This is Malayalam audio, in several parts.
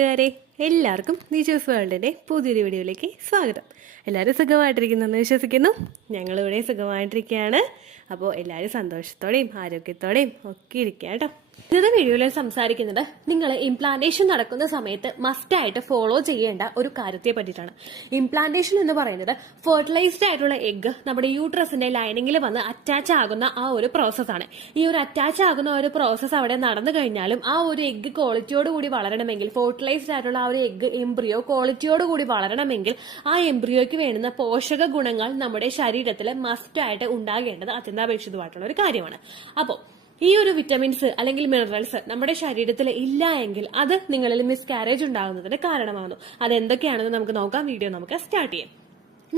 കൂട്ടുകാരെ, എല്ലാവർക്കും നീച്ചൂസ് വേൾഡിൻ്റെ പുതിയൊരു വീഡിയോയിലേക്ക് സ്വാഗതം. എല്ലാവരും സുഖമായിട്ടിരിക്കുന്നെന്ന് വിശ്വസിക്കുന്നു. ഞങ്ങളിവിടെ സുഖമായിട്ടിരിക്കുകയാണ്. അപ്പോൾ എല്ലാവരും സന്തോഷത്തോടെയും ആരോഗ്യത്തോടെയും ഒക്കെ ഇരിക്കുക കേട്ടോ. ഇന്നത്തെ വീഡിയോയിൽ സംസാരിക്കുന്നത് നിങ്ങൾ ഇംപ്ലാന്റേഷൻ നടക്കുന്ന സമയത്ത് മസ്റ്റായിട്ട് ഫോളോ ചെയ്യേണ്ട ഒരു കാര്യത്തെ പറ്റിയിട്ടാണ്. ഇംപ്ലാന്റേഷൻ എന്ന് പറയുന്നത് ഫെർട്ടിലൈസ്ഡ് ആയിട്ടുള്ള എഗ്ഗ് നമ്മുടെ യൂട്രസിന്റെ ലൈനിങ്ങിൽ വന്ന് അറ്റാച്ച് ആകുന്ന ആ ഒരു പ്രോസസ്സാണ്. ഈ ഒരു അറ്റാച്ച് ആകുന്ന ഒരു പ്രോസസ്സ് അവിടെ നടന്നു കഴിഞ്ഞാലും ആ ഒരു എഗ്ഗ് ക്വാളിറ്റിയോടുകൂടി വളരണമെങ്കിൽ, ഫെർട്ടിലൈസ്ഡ് ആയിട്ടുള്ള ആ ഒരു എഗ്ഗ് എംബ്രിയോ ക്വാളിറ്റിയോടുകൂടി വളരണമെങ്കിൽ ആ എംബ്രിയോയ്ക്ക് വേണ്ടുന്ന പോഷക ഗുണങ്ങൾ നമ്മുടെ ശരീരത്തിൽ മസ്റ്റായിട്ട് ഉണ്ടാകേണ്ടത് അത്യന്താപേക്ഷിതമായിട്ടുള്ള ഒരു കാര്യമാണ്. അപ്പോൾ ഈ ഒരു വിറ്റമിൻസ് അല്ലെങ്കിൽ മിനറൽസ് നമ്മുടെ ശരീരത്തിൽ ഇല്ല എങ്കിൽ അത് നിങ്ങളിൽ മിസ്കാരേജ് ഉണ്ടാകുന്നതിന് കാരണമാകുന്നു. അതെന്തൊക്കെയാണെന്ന് നമുക്ക് നോക്കാം. വീഡിയോ നമുക്ക് സ്റ്റാർട്ട് ചെയ്യാം.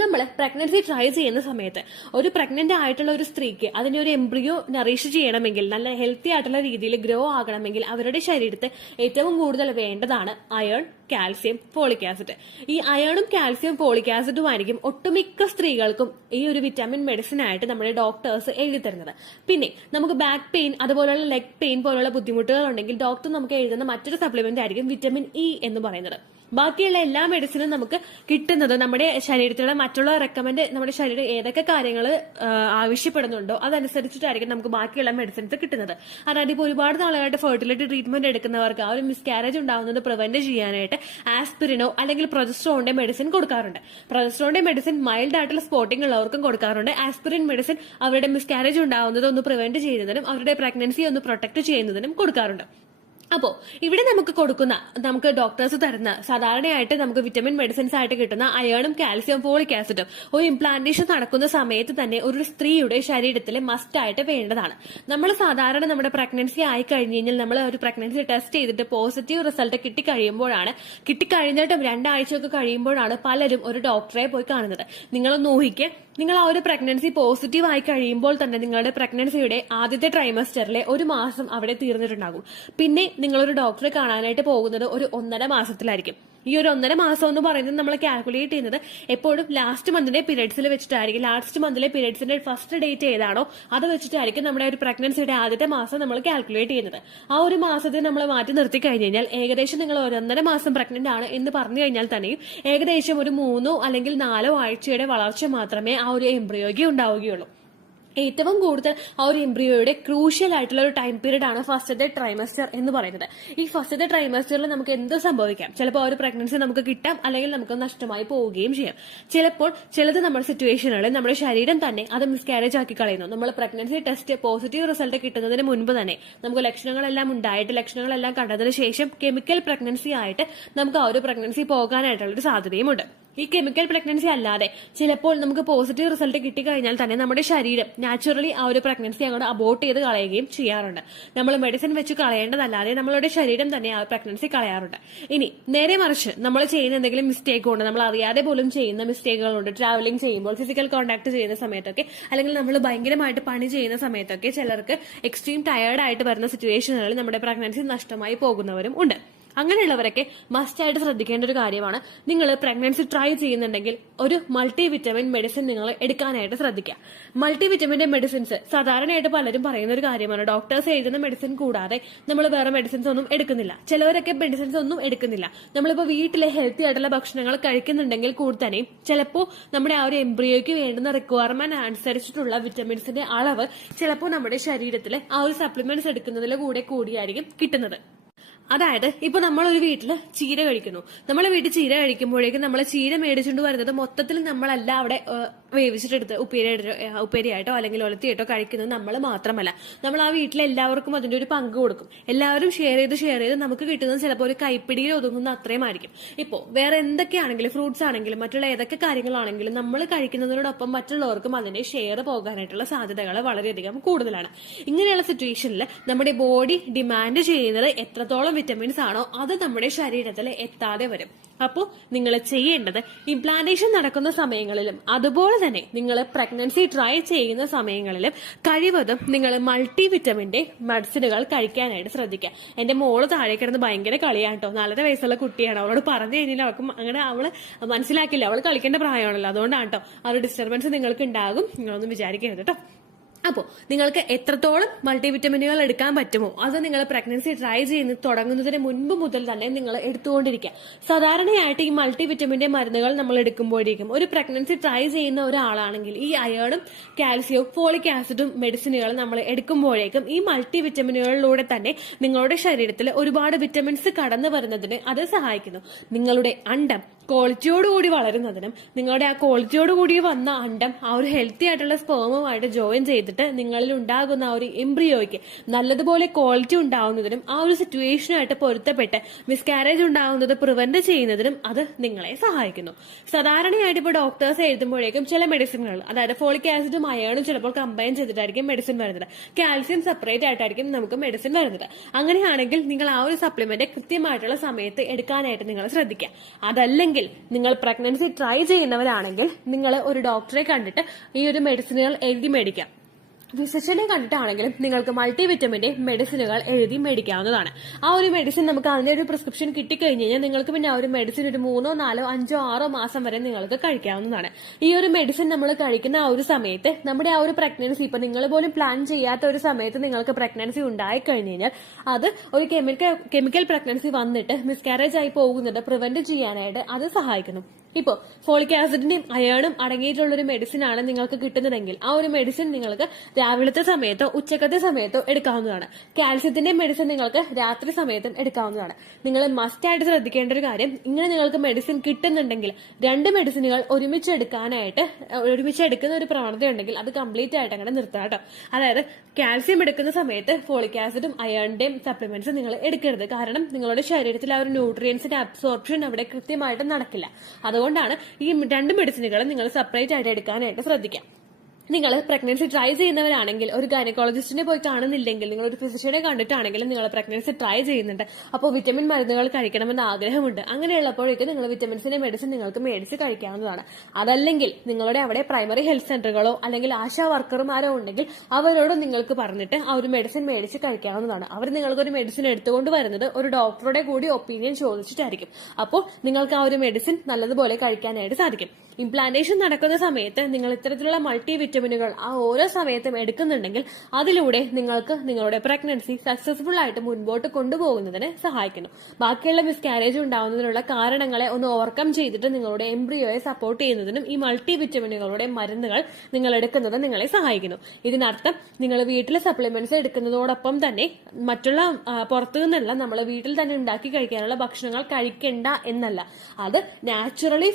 നമ്മൾ പ്രഗ്നൻസി ട്രൈ ചെയ്യുന്ന സമയത്ത് ഒരു പ്രഗ്നന്റ് ആയിട്ടുള്ള ഒരു സ്ത്രീക്ക് അതിന്റെ ഒരു എംബ്രിയോ നറീഷ് ചെയ്യണമെങ്കിൽ, നല്ല ഹെൽത്തി ആയിട്ടുള്ള രീതിയിൽ ഗ്രോ ആകണമെങ്കിൽ അവരുടെ ശരീരത്തിൽ ഏറ്റവും കൂടുതൽ വേണ്ടതാണ് അയൺ, കാൽസ്യം, ഫോളിക് ആസിഡ്. ഈ അയണും കാൽസ്യം, ഫോളിക് ആസിഡും ആയിരിക്കും ഒട്ടുമിക്ക സ്ത്രീകൾക്കും ഈ ഒരു വിറ്റാമിൻ മെഡിസിൻ ആയിട്ട് നമ്മുടെ ഡോക്ടേഴ്സ് എഴുതി തരുന്നത്. പിന്നെ നമുക്ക് ബാക്ക് പെയിൻ, അതുപോലുള്ള ലെഗ് പെയിൻ പോലുള്ള ബുദ്ധിമുട്ടുകൾ ഉണ്ടെങ്കിൽ ഡോക്ടർ നമുക്ക് എഴുതുന്ന മറ്റൊരു സപ്ലിമെന്റ് ആയിരിക്കും വിറ്റമിൻ ഇ എന്ന് പറയുന്നത്. ബാക്കിയുള്ള എല്ലാ മെഡിസിനും നമുക്ക് കിട്ടുന്നത് നമ്മുടെ ശരീരത്തിലുള്ള മറ്റുള്ള റെക്കമെൻഡ് നമ്മുടെ ശരീരം ഏതൊക്കെ കാര്യങ്ങൾ ആവശ്യപ്പെടുന്നുണ്ടോ അതനുസരിച്ചിട്ടായിരിക്കും നമുക്ക് ബാക്കിയുള്ള മെഡിസിൻസ് കിട്ടുന്നത്. അതായത് ഇപ്പോൾ ഒരുപാട് നാളുകളായിട്ട് ഫെർട്ടിലിറ്റി ട്രീറ്റ്മെന്റ് എടുക്കുന്നവർക്ക് ആ ഒരു മിസ്കാരേജ് ഉണ്ടാകുന്നത് പ്രിവെന്റ് ചെയ്യാനായിട്ട് ആസ്പിരിനോ അല്ലെങ്കിൽ പ്രൊജസ്ട്രോണിന്റെ മെഡിസിൻ കൊടുക്കാറുണ്ട്. പ്രൊജസ്ട്രോണിന്റെ മെഡിസിൻ മൈൽഡ് ആയിട്ടുള്ള സ്പോട്ടിംഗ് ഉള്ളവർക്കും കൊടുക്കാറുണ്ട്. ആസ്പിരിൻ മെഡിസിൻ അവരുടെ മിസ്കാരേജ് ഉണ്ടാകുന്നത് ഒന്ന് പ്രിവെന്റ് ചെയ്യുന്നതിനും അവരുടെ പ്രഗ്നൻസി ഒന്ന് പ്രൊട്ടക്ട് ചെയ്യുന്നതിനും കൊടുക്കാറുണ്ട്. അപ്പോ ഇവിടെ നമുക്ക് ഡോക്ടേഴ്സ് തരുന്ന സാധാരണയായിട്ട് നമുക്ക് വിറ്റമിൻ മെഡിസിൻസ് ആയിട്ട് കിട്ടുന്ന അയണും കാൽസ്യം, ഫോളിക് ആസിഡും ഒരു ഇംപ്ലാന്റേഷൻ നടക്കുന്ന സമയത്ത് തന്നെ ഒരു സ്ത്രീയുടെ ശരീരത്തിൽ മസ്റ്റ് ആയിട്ട് വേണ്ടതാണ്. നമ്മൾ സാധാരണ നമ്മുടെ പ്രഗ്നൻസി ആയി കഴിഞ്ഞ് കഴിഞ്ഞാൽ നമ്മൾ ഒരു പ്രഗ്നൻസി ടെസ്റ്റ് ചെയ്തിട്ട് പോസിറ്റീവ് റിസൾട്ട് കിട്ടിക്കഴിഞ്ഞിട്ടും 2 ആഴ്ചയൊക്കെ കഴിയുമ്പോഴാണ് പലരും ഒരു ഡോക്ടറെ പോയി കാണുന്നത്. നിങ്ങളൊന്ന് ഊഹിക്കുക, നിങ്ങൾ ആ ഒരു പ്രഗ്നൻസി പോസിറ്റീവ് ആയി കഴിയുമ്പോൾ തന്നെ നിങ്ങളുടെ പ്രഗ്നൻസിയുടെ ആദ്യത്തെ ട്രൈമസ്റ്ററിലെ 1 മാസം അവിടെ തീർന്നിട്ടുണ്ടാകും. പിന്നെ നിങ്ങളൊരു ഡോക്ടറെ കാണാനായിട്ട് പോകുന്നത് ഒരു 1.5 മാസത്തിലായിരിക്കും. ഈ ഒരു 1.5 മാസം എന്ന് പറയുന്നത് നമ്മൾ കാൽക്കുലേറ്റ് ചെയ്യുന്നത് എപ്പോഴും ലാസ്റ്റ് മന്തിലെ പീരിയഡ്സിൽ വെച്ചിട്ടായിരിക്കും. ലാസ്റ്റ് മന്തിലെ പീരിയഡ്സിന്റെ ഫസ്റ്റ് ഡേറ്റ് ഏതാണോ അത് വെച്ചിട്ടായിരിക്കും നമ്മുടെ ഒരു പ്രഗ്നൻസിയുടെ ആദ്യത്തെ മാസം നമ്മൾ കാൽക്കുലേറ്റ് ചെയ്യുന്നത്. ആ ഒരു മാസത്തെ നമ്മൾ മാറ്റി നിർത്തി കഴിഞ്ഞ് കഴിഞ്ഞാൽ ഏകദേശം നിങ്ങൾ 1.5 മാസം പ്രഗ്നന്റ് ആണ് എന്ന് പറഞ്ഞു കഴിഞ്ഞാൽ തന്നെയും ഏകദേശം ഒരു 3 അല്ലെങ്കിൽ 4 ആഴ്ചയുടെ വളർച്ച മാത്രമേ ആ ഒരു എംബ്രിയോയ്ക്ക് ഉണ്ടാവുകയുള്ളൂ. ഏറ്റവും കൂടുതൽ ആ ഒരു എംബ്രിയോയുടെ ക്രൂഷ്യൽ ആയിട്ടുള്ള ഒരു ടൈം പീരീഡ് ആണ് ഫസ്റ്റത്തെ ട്രൈമസ്റ്റർ എന്ന് പറയുന്നത്. ഈ ഫസ്റ്റത്തെ ട്രൈമസ്റ്ററിൽ നമുക്ക് എന്ത് സംഭവിക്കാം? ചിലപ്പോൾ ആ ഒരു പ്രഗ്നൻസി നമുക്ക് കിട്ടാം, അല്ലെങ്കിൽ നമുക്ക് നഷ്ടമായി പോവുകയും ചെയ്യാം. ചിലപ്പോൾ ചിലത് നമ്മുടെ സിറ്റുവേഷനുകളിൽ നമ്മുടെ ശരീരം തന്നെ അത് മിസ്കാരേജ് ആക്കി കളയുന്നു. നമ്മൾ പ്രഗ്നൻസി ടെസ്റ്റ് പോസിറ്റീവ് റിസൾട്ട് കിട്ടുന്നതിന് മുൻപ് തന്നെ നമുക്ക് ലക്ഷണങ്ങളെല്ലാം കണ്ടതിന് ശേഷം കെമിക്കൽ പ്രഗ്നൻസി ആയിട്ട് നമുക്ക് ആ ഒരു പ്രഗ്നൻസി പോകാനായിട്ടുള്ള ഒരു സാധ്യതയുമുണ്ട്. ഈ കെമിക്കൽ പ്രഗ്നൻസി അല്ലാതെ ചിലപ്പോൾ നമുക്ക് പോസിറ്റീവ് റിസൾട്ട് കിട്ടിക്കഴിഞ്ഞാൽ തന്നെ നമ്മുടെ ശരീരം നാച്ചുറലി ആ ഒരു പ്രഗ്നൻസി അങ്ങോട്ട് അബോർട്ട് ചെയ്ത് കളയുകയും ചെയ്യാറുണ്ട്. നമ്മൾ മെഡിസിൻ വെച്ച് കളയേണ്ടതല്ലാതെ നമ്മളുടെ ശരീരം തന്നെ ആ പ്രഗ്നൻസി കളയാറുണ്ട്. ഇനി നേരെ മറിച്ച് നമ്മൾ ചെയ്യുന്ന എന്തെങ്കിലും മിസ്റ്റേക്ക് ഉണ്ട്, നമ്മൾ അറിയാതെ പോലും ചെയ്യുന്ന മിസ്റ്റേക്കുകളുണ്ട്. ട്രാവലിംഗ് ചെയ്യുമ്പോൾ, ഫിസിക്കൽ കോൺടാക്ട് ചെയ്യുന്ന സമയത്തൊക്കെ, അല്ലെങ്കിൽ നമ്മൾ ഭയങ്കരമായിട്ട് പണി ചെയ്യുന്ന സമയത്തൊക്കെ ചിലർക്ക് എക്സ്ട്രീം ടയേർഡ് ആയിട്ട് വരുന്ന സിറ്റുവേഷനുകളിൽ നമ്മുടെ പ്രഗ്നൻസി നഷ്ടമായി പോകുന്നവരും ഉണ്ട്. അങ്ങനെയുള്ളവരൊക്കെ മസ്റ്റായിട്ട് ശ്രദ്ധിക്കേണ്ട ഒരു കാര്യമാണ്, നിങ്ങൾ പ്രഗ്നൻസി ട്രൈ ചെയ്യുന്നുണ്ടെങ്കിൽ ഒരു മൾട്ടി വിറ്റമിൻ മെഡിസിൻ നിങ്ങൾ എടുക്കാനായിട്ട് ശ്രദ്ധിക്കുക. മൾട്ടി വിറ്റമിന്റെ മെഡിസിൻസ് സാധാരണയായിട്ട് പലരും പറയുന്ന ഒരു കാര്യമാണ്, ഡോക്ടേഴ്സ് എഴുതുന്ന മെഡിസിൻ കൂടാതെ നമ്മൾ വേറെ മെഡിസിൻസ് ഒന്നും എടുക്കുന്നില്ല. ചിലവരൊക്കെ മെഡിസിൻസ് ഒന്നും എടുക്കുന്നില്ല. നമ്മളിപ്പോൾ വീട്ടിലെ ഹെൽത്തി ആയിട്ടുള്ള ഭക്ഷണങ്ങൾ കഴിക്കുന്നുണ്ടെങ്കിൽ കൂടി തന്നെയും ചിലപ്പോൾ നമ്മുടെ ആ ഒരു എംബ്രിയോയ്ക്ക് വേണ്ടുന്ന റിക്വയർമെന്റ് അനുസരിച്ചിട്ടുള്ള വിറ്റമിൻസിന്റെ അളവ് ചിലപ്പോൾ നമ്മുടെ ശരീരത്തിൽ ആ ഒരു സപ്ലിമെന്റ്സ് എടുക്കുന്നതിൽ കൂടിയായിരിക്കും കിട്ടുന്നത്. അതായത് ഇപ്പൊ നമ്മളൊരു വീട്ടില് ചീര കഴിക്കുന്നു. നമ്മളെ വീട്ടിൽ ചീര കഴിക്കുമ്പോഴേക്കും നമ്മൾ ചീര മേടിച്ചുകൊണ്ട് വരുന്നത് മൊത്തത്തിൽ നമ്മളല്ല അവിടെ വേവിച്ചിട്ടെടുത്ത് ഉപ്പേരിയായിട്ടോ അല്ലെങ്കിൽ ഒലത്തിയായിട്ടോ കഴിക്കുന്നത് നമ്മൾ മാത്രമല്ല, നമ്മൾ ആ വീട്ടിലെ എല്ലാവർക്കും അതിന്റെ ഒരു പങ്ക് കൊടുക്കും. എല്ലാവരും ഷെയർ ചെയ്ത് നമുക്ക് കിട്ടുന്നത് ചിലപ്പോൾ ഒരു കൈപ്പിടിയിൽ ഒതുങ്ങുന്ന അത്രയും ആയിരിക്കും. ഇപ്പോ വേറെ എന്തൊക്കെയാണെങ്കിലും, ഫ്രൂട്ട്സ് ആണെങ്കിലും മറ്റുള്ള ഏതൊക്കെ കാര്യങ്ങളാണെങ്കിലും നമ്മൾ കഴിക്കുന്നതിനോടൊപ്പം മറ്റുള്ളവർക്കും അതിന്റെ ഷെയർ പോകാനായിട്ടുള്ള സാധ്യതകൾ വളരെയധികം കൂടുതലാണ്. ഇങ്ങനെയുള്ള സിറ്റുവേഷനിൽ നമ്മുടെ ബോഡി ഡിമാൻഡ് ചെയ്യുന്നത് എത്രത്തോളം വിറ്റമിൻസ് ആണോ അത് നമ്മുടെ ശരീരത്തിൽ എത്താതെ വരും. അപ്പോൾ നിങ്ങൾ ചെയ്യേണ്ടത് ഇംപ്ലാന്റേഷൻ നടക്കുന്ന സമയങ്ങളിലും അതുപോലെ തന്നെ നിങ്ങൾ പ്രഗ്നൻസി ട്രൈ ചെയ്യുന്ന സമയങ്ങളിലും കഴിവതും നിങ്ങൾ മൾട്ടി വിറ്റമിന്റെ മെഡിസിനുകൾ കഴിക്കാനായിട്ട് ശ്രദ്ധിക്കുക. എന്റെ മോള് താഴെ കിടന്ന് ഭയങ്കര കളിയാണ് കേട്ടോ. 4.5 വയസ്സുള്ള കുട്ടിയാണ്. അവളോട് പറഞ്ഞു കഴിഞ്ഞാൽ അവൾക്ക് അങ്ങനെ അവള് മനസ്സിലാക്കില്ല. അവൾ കളിക്കേണ്ട പ്രായമാണല്ലോ, അതുകൊണ്ടാണ് കേട്ടോ ആ ഒരു ഡിസ്റ്റർബൻസ് നിങ്ങൾക്ക് ഉണ്ടാകും. നിങ്ങളൊന്നും വിചാരിക്കരുത് കേട്ടോ. അപ്പോൾ നിങ്ങൾക്ക് എത്രത്തോളം മൾട്ടിവിറ്റമിനുകൾ എടുക്കാൻ പറ്റുമോ അത് നിങ്ങൾ പ്രഗ്നൻസി ട്രൈ ചെയ്യുന്ന തുടങ്ങുന്നതിന് മുൻപ് മുതൽ തന്നെ നിങ്ങൾ എടുത്തുകൊണ്ടിരിക്കുക. സാധാരണയായിട്ട് ഈ മൾട്ടിവിറ്റമിന്റെ മരുന്നുകൾ നമ്മൾ എടുക്കുമ്പോഴേക്കും ഒരു പ്രഗ്നൻസി ട്രൈ ചെയ്യുന്ന ഒരാളാണെങ്കിൽ ഈ അയേണും കാൽസ്യവും ഫോളിക് ആസിഡും മെഡിസിനുകളും നമ്മൾ എടുക്കുമ്പോഴേക്കും ഈ മൾട്ടിവിറ്റമിനുകളിലൂടെ തന്നെ നിങ്ങളുടെ ശരീരത്തിൽ ഒരുപാട് വിറ്റമിൻസ് കടന്നു വരുന്നതിന് അത് സഹായിക്കുന്നു. നിങ്ങളുടെ അണ്ടം ക്വാളിറ്റിയോടുകൂടി വളരുന്നതിനും നിങ്ങളുടെ ആ ക്വാളിറ്റിയോടുകൂടി വന്ന അണ്ടം ആ ഒരു ഹെൽത്തി ആയിട്ടുള്ള സ്പേമുമായിട്ട് ജോയിൻ ചെയ്തിട്ട് നിങ്ങളിൽ ഉണ്ടാകുന്ന ആ ഒരു എംബ്രിയോയ്ക്ക് നല്ലതുപോലെ ക്വാളിറ്റി ഉണ്ടാവുന്നതിനും ആ ഒരു സിറ്റുവേഷനായിട്ട് പൊരുത്തപ്പെട്ട് മിസ്കാരേജ് ഉണ്ടാകുന്നത് പ്രിവെന്റ് ചെയ്യുന്നതിനും അത് നിങ്ങളെ സഹായിക്കുന്നു. സാധാരണയായിട്ട് ഇപ്പോൾ ഡോക്ടേഴ്സ് എഴുതുമ്പോഴേക്കും ചില മെഡിസിനുകൾ, അതായത് ഫോളിക് ആസിഡും അയേണും ചിലപ്പോൾ കമ്പൈൻ ചെയ്തിട്ടായിരിക്കും മെഡിസിൻ വരുന്നത്, കാൽസ്യം സെപ്പറേറ്റ് ആയിട്ടായിരിക്കും നമുക്ക് മെഡിസിൻ വരുന്നത്. അങ്ങനെയാണെങ്കിൽ നിങ്ങൾ ആ ഒരു സപ്ലിമെന്റ് കൃത്യമായിട്ടുള്ള സമയത്ത് എടുക്കാനായിട്ട് നിങ്ങൾ ശ്രദ്ധിക്കുക. അതല്ലെങ്കിൽ നിങ്ങൾ പ്രഗ്നൻസി ട്രൈ ചെയ്യുന്നവരാണെങ്കിൽ നിങ്ങൾ ഒരു ഡോക്ടറെ കണ്ടിട്ട് ഈ ഒരു മെഡിസിനുകൾ എഴുതി മേടിക്കാം. ഫിസിഷ്യനെ കണ്ടിട്ടാണെങ്കിലും നിങ്ങൾക്ക് മൾട്ടിവിറ്റമിന്റെ മെഡിസിനുകൾ എഴുതി മേടിക്കാവുന്നതാണ്. ആ ഒരു മെഡിസിൻ നമുക്ക് അതിന്റെ ഒരു പ്രിസ്ക്രിപ്ഷൻ കിട്ടിക്കഴിഞ്ഞ് കഴിഞ്ഞാൽ നിങ്ങൾക്ക് പിന്നെ ആ ഒരു മെഡിസിൻ ഒരു 3, 4, 5, 6 മാസം വരെ നിങ്ങൾക്ക് കഴിക്കാവുന്നതാണ്. ഈ ഒരു മെഡിസിൻ നമ്മൾ കഴിക്കുന്ന ആ ഒരു സമയത്ത് നമ്മുടെ ആ ഒരു പ്രഗ്നൻസി, ഇപ്പൊ നിങ്ങൾ പോലും പ്ലാൻ ചെയ്യാത്ത ഒരു സമയത്ത് നിങ്ങൾക്ക് പ്രഗ്നൻസി ഉണ്ടായി കഴിഞ്ഞു കഴിഞ്ഞാൽ അത് ഒരു കെമിക്കൽ പ്രഗ്നൻസി വന്നിട്ട് മിസ്കാരേജ് ആയി പോകുന്നത് പ്രിവെന്റ് ചെയ്യാനായിട്ട് അത് സഹായിക്കുന്നു. ഇപ്പോൾ ഫോളിക് ആസിഡിന്റെയും അയേണും അടങ്ങിയിട്ടുള്ള ഒരു മെഡിസിൻ ആണ് നിങ്ങൾക്ക് കിട്ടുന്നതെങ്കിൽ ആ ഒരു മെഡിസിൻ നിങ്ങൾക്ക് രാവിലത്തെ സമയത്തോ ഉച്ചക്കത്തെ സമയത്തോ എടുക്കാവുന്നതാണ്. കാൽസ്യത്തിന്റെ മെഡിസിൻ നിങ്ങൾക്ക് രാത്രി സമയത്തും എടുക്കാവുന്നതാണ്. നിങ്ങൾ മസ്റ്റ് ആയിട്ട് ശ്രദ്ധിക്കേണ്ട ഒരു കാര്യം, ഇങ്ങനെ നിങ്ങൾക്ക് മെഡിസിൻ കിട്ടുന്നുണ്ടെങ്കിൽ 2 മെഡിസിനുകൾ ഒരുമിച്ച് എടുക്കുന്ന ഒരു പ്രവണത ഉണ്ടെങ്കിൽ അത് കംപ്ലീറ്റ് ആയിട്ട് അങ്ങനെ നിർത്താം കേട്ടോ. അതായത് കാൽസ്യം എടുക്കുന്ന സമയത്ത് ഫോളിക് ആസിഡും അയേണിന്റെയും സപ്ലിമെന്റ്സ് നിങ്ങൾ എടുക്കരുത്. കാരണം നിങ്ങളുടെ ശരീരത്തിൽ ആ ഒരു ന്യൂട്രിയൻസിന്റെ അബ്സോർപ്ഷൻ അവിടെ കൃത്യമായിട്ട് നടക്കില്ല. അതുകൊണ്ടാണ് ഈ 2 മെഡിസിനുകൾ നിങ്ങൾ സെപ്പറേറ്റ് ആയിട്ട് എടുക്കാനായിട്ട് ശ്രദ്ധിക്കാം. നിങ്ങൾ പ്രഗ്നൻസി ട്രൈ ചെയ്യുന്നവരാണെങ്കിൽ ഒരു ഗൈനക്കോളജിസ്റ്റിനെ പോയി കാണുന്നില്ലെങ്കിൽ നിങ്ങൾ ഒരു ഫിസിഷ്യനെ കണ്ടിട്ടാണെങ്കിലും നിങ്ങൾ പ്രഗ്നൻസി ട്രൈ ചെയ്യുന്നുണ്ട്, അപ്പോൾ വിറ്റമിൻ മരുന്നുകൾ കഴിക്കണമെന്ന് ആഗ്രഹമുണ്ട്, അങ്ങനെയുള്ളപ്പോഴേക്കും നിങ്ങൾ വിറ്റമിൻസിന്റെ മെഡിസിൻ നിങ്ങൾക്ക് മേടിച്ച് കഴിക്കാവുന്നതാണ്. അതല്ലെങ്കിൽ നിങ്ങളുടെ അവിടെ പ്രൈമറി ഹെൽത്ത് സെന്ററുകളോ അല്ലെങ്കിൽ ആശാ വർക്കർമാരോ ഉണ്ടെങ്കിൽ അവരോട് നിങ്ങൾക്ക് പറഞ്ഞിട്ട് ആ ഒരു മെഡിസിൻ മേടിച്ച് കഴിക്കാവുന്നതാണ്. അവർ നിങ്ങൾക്കൊരു മെഡിസിൻ എടുത്തുകൊണ്ട് വരുന്നത് ഒരു ഡോക്ടറുടെ കൂടി ഒപ്പീനിയൻ ചോദിച്ചിട്ടായിരിക്കും. അപ്പോൾ നിങ്ങൾക്ക് ആ ഒരു മെഡിസിൻ നല്ലതുപോലെ കഴിക്കാനായിട്ട് സാധിക്കും. ഇംപ്ലാന്റേഷൻ നടക്കുന്ന സമയത്ത് നിങ്ങൾ ഇത്തരത്തിലുള്ള മൾട്ടിവിറ്റമിനുകൾ ആ ഓരോ സമയത്തും എടുക്കുന്നുണ്ടെങ്കിൽ അതിലൂടെ നിങ്ങൾക്ക് നിങ്ങളുടെ പ്രഗ്നൻസി സക്സസ്ഫുൾ ആയിട്ട് മുൻപോട്ട് കൊണ്ടുപോകുന്നതിന് സഹായിക്കുന്നു. ബാക്കിയുള്ള മിസ്കാരേജ് ഉണ്ടാവുന്നതിനുള്ള കാരണങ്ങളെ ഒന്ന് ഓവർകം ചെയ്തിട്ട് നിങ്ങളുടെ എംബ്രിയോയെ സപ്പോർട്ട് ചെയ്യുന്നതിനും ഈ മൾട്ടിവിറ്റമിനുകളുടെ മരുന്നുകൾ നിങ്ങൾ എടുക്കുന്നത് നിങ്ങളെ സഹായിക്കുന്നു. ഇതിനർത്ഥം നിങ്ങൾ വീട്ടിലെ സപ്ലിമെന്റ്സ് എടുക്കുന്നതോടൊപ്പം തന്നെ മറ്റുള്ള പുറത്തു നിന്നല്ല നമ്മൾ വീട്ടിൽ തന്നെ ഉണ്ടാക്കി കഴിക്കാനുള്ള ഭക്ഷണങ്ങൾ കഴിക്കണ്ട എന്നല്ല. അത് നാച്ചുറൽ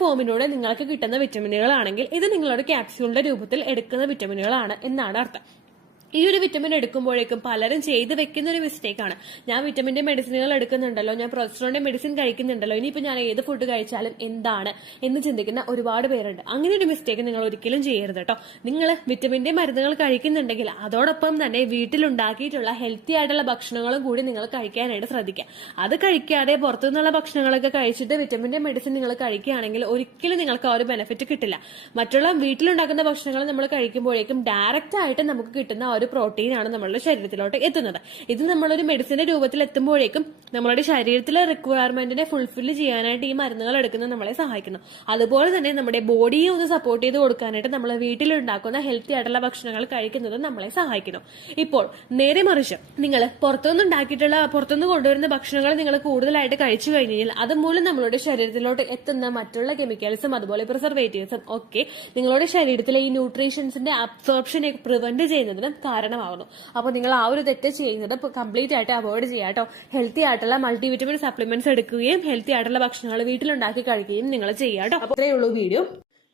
ഫോമിലൂടെ നിങ്ങൾക്ക് കിട്ടുന്ന വിറ്റമിനുകളാണെങ്കിൽ ഇത് നിങ്ങളുടെ ക്യാപ്സ്യൂളിന്റെ രൂപത്തിൽ എടുക്കുന്ന വിറ്റമിനുകളാണ് എന്നാണ് അർത്ഥം. ഈ ഒരു വിറ്റമിൻ എടുക്കുമ്പോഴേക്കും പലരും ചെയ്ത് വെക്കുന്ന ഒരു മിസ്റ്റേക്കാണ്, ഞാൻ വിറ്റമിന്റെ മെഡിസിനുകൾ എടുക്കുന്നുണ്ടല്ലോ, ഞാൻ പ്രൊജസ്ട്രോണിന്റെ മെഡിസിൻ കഴിക്കുന്നുണ്ടല്ലോ, ഇനിയിപ്പോൾ ഞാൻ ഏത് ഫുഡ് കഴിച്ചാലും എന്താണ് എന്ന് ചിന്തിക്കുന്ന ഒരുപാട് പേരുണ്ട്. അങ്ങനെ ഒരു മിസ്റ്റേക്ക് നിങ്ങൾ ഒരിക്കലും ചെയ്യരുത് കേട്ടോ. നിങ്ങൾ വിറ്റമിന്റെ മരുന്നുകൾ കഴിക്കുന്നുണ്ടെങ്കിൽ അതോടൊപ്പം തന്നെ വീട്ടിലുണ്ടാക്കിയിട്ടുള്ള ഹെൽത്തി ആയിട്ടുള്ള ഭക്ഷണങ്ങളും കൂടി നിങ്ങൾ കഴിക്കാനായിട്ട് ശ്രദ്ധിക്കുക. അത് കഴിക്കാതെ പുറത്തുനിന്നുള്ള ഭക്ഷണങ്ങളൊക്കെ കഴിച്ചിട്ട് വിറ്റമിന്റെ മെഡിസിൻ നിങ്ങൾ കഴിക്കുകയാണെങ്കിൽ ഒരിക്കലും നിങ്ങൾക്ക് ആ ഒരു ബെനിഫിറ്റ് കിട്ടില്ല. മറ്റുള്ള വീട്ടിലുണ്ടാക്കുന്ന ഭക്ഷണങ്ങൾ നമ്മൾ കഴിക്കുമ്പോഴേക്കും ഡയറക്റ്റ് ആയിട്ട് നമുക്ക് കിട്ടുന്ന ഒരു പ്രോട്ടീൻ ആണ് നമ്മളുടെ ശരീരത്തിലോട്ട് എത്തുന്നത്. ഇത് നമ്മളൊരു മെഡിസിന്റെ രൂപത്തിൽ എത്തുമ്പോഴേക്കും നമ്മളുടെ ശരീരത്തിലെ റിക്വയർമെന്റിനെ ഫുൾഫിൽ ചെയ്യാനായിട്ട് ഈ മരുന്നുകൾ എടുക്കുന്നത് നമ്മളെ സഹായിക്കുന്നു. അതുപോലെ തന്നെ നമ്മുടെ ബോഡിയെ ഒന്ന് സപ്പോർട്ട് ചെയ്ത് കൊടുക്കാനായിട്ട് നമ്മൾ വീട്ടിലുണ്ടാക്കുന്ന ഹെൽത്തി ആയിട്ടുള്ള ഭക്ഷണങ്ങൾ കഴിക്കുന്നത് നമ്മളെ സഹായിക്കുന്നു. ഇപ്പോൾ നേരെ മറിച്ച് നിങ്ങൾ പുറത്തുനിന്ന് കൊണ്ടുവരുന്ന ഭക്ഷണങ്ങൾ നിങ്ങൾ കൂടുതലായിട്ട് കഴിച്ചു കഴിഞ്ഞു കഴിഞ്ഞാൽ അതുമൂലം നമ്മളുടെ ശരീരത്തിലോട്ട് എത്തുന്ന മറ്റുള്ള കെമിക്കൽസും അതുപോലെ പ്രിസർവേറ്റീവ്സും ഒക്കെ നിങ്ങളുടെ ശരീരത്തിലെ ഈ ന്യൂട്രീഷൻസിന്റെ അബ്സോർപ്ഷനെ പ്രിവെന്റ് ചെയ്യുന്നതിനും കാരണമാകുന്നു. അപ്പോൾ നിങ്ങൾ ആ ഒരു തെറ്റ് ചെയ്യുന്നത് കംപ്ലീറ്റ് ആയിട്ട് അവോയ്ഡ് ചെയ്യാം കേട്ടോ. ഹെൽത്തി ആയിട്ടുള്ള മൾട്ടിവിറ്റമിൻ സപ്ലിമെന്റ്സ് എടുക്കുകയും ഹെൽത്തി ആയിട്ടുള്ള ഭക്ഷണങ്ങൾ വീട്ടിലുണ്ടാക്കി കഴിക്കുകയും നിങ്ങൾ ചെയ്യാം കേട്ടോ. അപ്പോൾ ഇത്രയേ ഉള്ളൂ വീഡിയോ.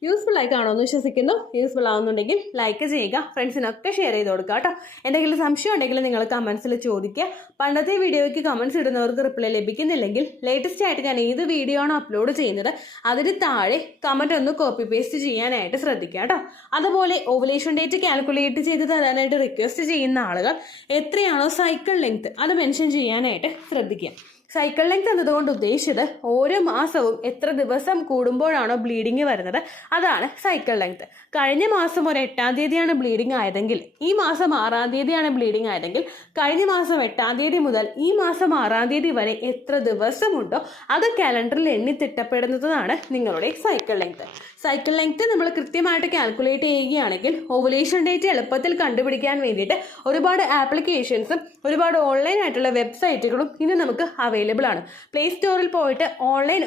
യൂസ്ഫുൾ ആയി കാണുമെന്ന് വിശ്വസിക്കുന്നു. യൂസ്ഫുൾ ആവുന്നുണ്ടെങ്കിൽ ലൈക്ക് ചെയ്യുക, ഫ്രണ്ട്സിനൊക്കെ ഷെയർ ചെയ്ത് കൊടുക്കുക കേട്ടോ. എന്തെങ്കിലും സംശയം ഉണ്ടെങ്കിൽ നിങ്ങൾ കമന്റ്സിൽ ചോദിക്കുക. പണ്ടത്തെ വീഡിയോയ്ക്ക് കമന്റ്സ് ഇടുന്നവർക്ക് റിപ്ലൈ ലഭിക്കുന്നില്ലെങ്കിൽ ലേറ്റസ്റ്റ് ആയിട്ട് ഞാൻ ഏത് വീഡിയോ ആണോ അപ്ലോഡ് ചെയ്യുന്നത് അതിന് താഴെ കമന്റ് ഒന്ന് കോപ്പി പേസ്റ്റ് ചെയ്യാനായിട്ട് ശ്രദ്ധിക്കുക കേട്ടോ. അതുപോലെ ഓവുലേഷൻ ഡേറ്റ് കാൽക്കുലേറ്റ് ചെയ്ത് തരാനായിട്ട് റിക്വസ്റ്റ് ചെയ്യുന്ന ആളുകൾ എത്രയാണോ സൈക്കിൾ ലെങ്ത് അത് മെൻഷൻ ചെയ്യാനായിട്ട് ശ്രദ്ധിക്കുക. സൈക്കിൾ ലെങ്ത് എന്നതുകൊണ്ട് ഉദ്ദേശിച്ചത് ഓരോ മാസവും എത്ര ദിവസം കൂടുമ്പോഴാണോ ബ്ലീഡിങ് വരുന്നത് അതാണ് സൈക്കിൾ ലെങ്ത്. കഴിഞ്ഞ മാസം ഒരു 8-ാം തീയതിയാണ് ബ്ലീഡിങ് ആയതെങ്കിൽ ഈ മാസം 6-ാം തീയതിയാണ് ബ്ലീഡിങ് ആയതെങ്കിൽ കഴിഞ്ഞ മാസം 8-ാം തീയതി മുതൽ ഈ മാസം 6-ാം തീയതി വരെ എത്ര ദിവസമുണ്ടോ അത് കാലണ്ടറിൽ എണ്ണി തിട്ടപ്പെടുന്നതാണ് നിങ്ങളുടെ സൈക്കിൾ ലെങ്ത്. സൈക്കിൾ ലെങ്ത് നമ്മൾ കൃത്യമായിട്ട് കാൽക്കുലേറ്റ് ചെയ്യുകയാണെങ്കിൽ ഓവുലേഷൻ ഡേറ്റ് എളുപ്പത്തിൽ കണ്ടുപിടിക്കാൻ വേണ്ടിയിട്ട് ഒരുപാട് ആപ്ലിക്കേഷൻസും ഒരുപാട് ഓൺലൈൻ ആയിട്ടുള്ള വെബ്സൈറ്റുകളും ഇന്ന് നമുക്ക് അവൈലബിൾ ആണ്. പ്ലേ സ്റ്റോറിൽ പോയിട്ട് ഓൺലൈൻ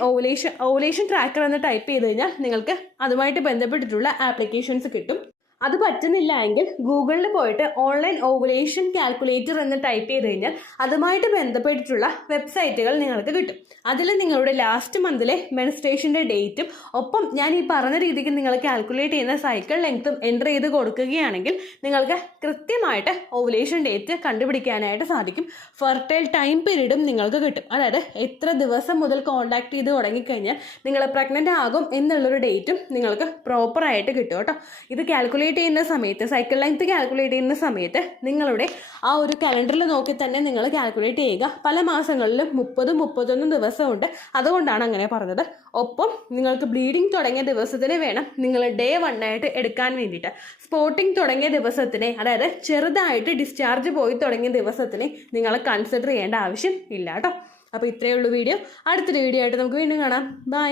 ഓവുലേഷൻ ട്രാക്കർ എന്ന് ടൈപ്പ് ചെയ്ത് കഴിഞ്ഞാൽ നിങ്ങൾക്ക് അതുമായിട്ട് ബന്ധപ്പെട്ടിട്ടുള്ള ആപ്ലിക്കേഷൻസ് കിട്ടും. അത് പറ്റുന്നില്ല എങ്കിൽ ഗൂഗിളിൽ പോയിട്ട് ഓൺലൈൻ ഓവുലേഷൻ കാൽക്കുലേറ്റർ എന്ന് ടൈപ്പ് ചെയ്ത് കഴിഞ്ഞാൽ അതുമായിട്ട് ബന്ധപ്പെട്ടിട്ടുള്ള വെബ്സൈറ്റുകൾ നിങ്ങൾക്ക് കിട്ടും. അതിൽ നിങ്ങളുടെ ലാസ്റ്റ് മന്തിലെ മെൻസ്ട്രേഷൻ്റെ ഡേറ്റും ഒപ്പം ഞാൻ ഈ പറഞ്ഞ രീതിക്ക് നിങ്ങൾ കാൽക്കുലേറ്റ് ചെയ്യുന്ന സൈക്കിൾ ലെങ്ത്തും എൻ്റർ ചെയ്ത് കൊടുക്കുകയാണെങ്കിൽ നിങ്ങൾക്ക് കൃത്യമായിട്ട് ഓവുലേഷൻ ഡേറ്റ് കണ്ടുപിടിക്കാനായിട്ട് സാധിക്കും. ഫെർട്ടൈൽ ടൈം പീരീഡും നിങ്ങൾക്ക് കിട്ടും. അതായത് എത്ര ദിവസം മുതൽ കോൺടാക്ട് ചെയ്ത് തുടങ്ങിക്കഴിഞ്ഞാൽ നിങ്ങൾ പ്രഗ്നൻ്റ് ആകും എന്നുള്ളൊരു ഡേറ്റും നിങ്ങൾക്ക് പ്രോപ്പറായിട്ട് കിട്ടും കേട്ടോ. ഇത് കാൽക്കുലേറ്റ് ചെയ്യുന്ന സമയത്ത് സൈക്കിൾ ലെങ്ത് കാൽക്കുലേറ്റ് ചെയ്യുന്ന സമയത്ത് നിങ്ങളുടെ ആ ഒരു കലണ്ടറിൽ നോക്കി തന്നെ നിങ്ങൾ കാൽക്കുലേറ്റ് ചെയ്യുക. പല മാസങ്ങളിലും 30-31 ദിവസമുണ്ട്, അതുകൊണ്ടാണ് അങ്ങനെ പറഞ്ഞത്. ഒപ്പം നിങ്ങൾക്ക് ബ്ലീഡിങ് തുടങ്ങിയ ദിവസത്തിന് വേണം നിങ്ങൾ ഡേ 1 ആയിട്ട് എടുക്കാൻ വേണ്ടിയിട്ട്. സ്പോട്ടിങ് തുടങ്ങിയ ദിവസത്തിനെ, അതായത് ചെറുതായിട്ട് ഡിസ്ചാർജ് പോയി തുടങ്ങിയ ദിവസത്തിനെ നിങ്ങൾ കൺസിഡർ ചെയ്യേണ്ട ആവശ്യം ഇല്ല കേട്ടോ. അപ്പോൾ ഇത്രയേ ഉള്ളൂ വീഡിയോ. അടുത്തൊരു വീഡിയോ ആയിട്ട് നമുക്ക് വീണ്ടും കാണാം. ബൈ.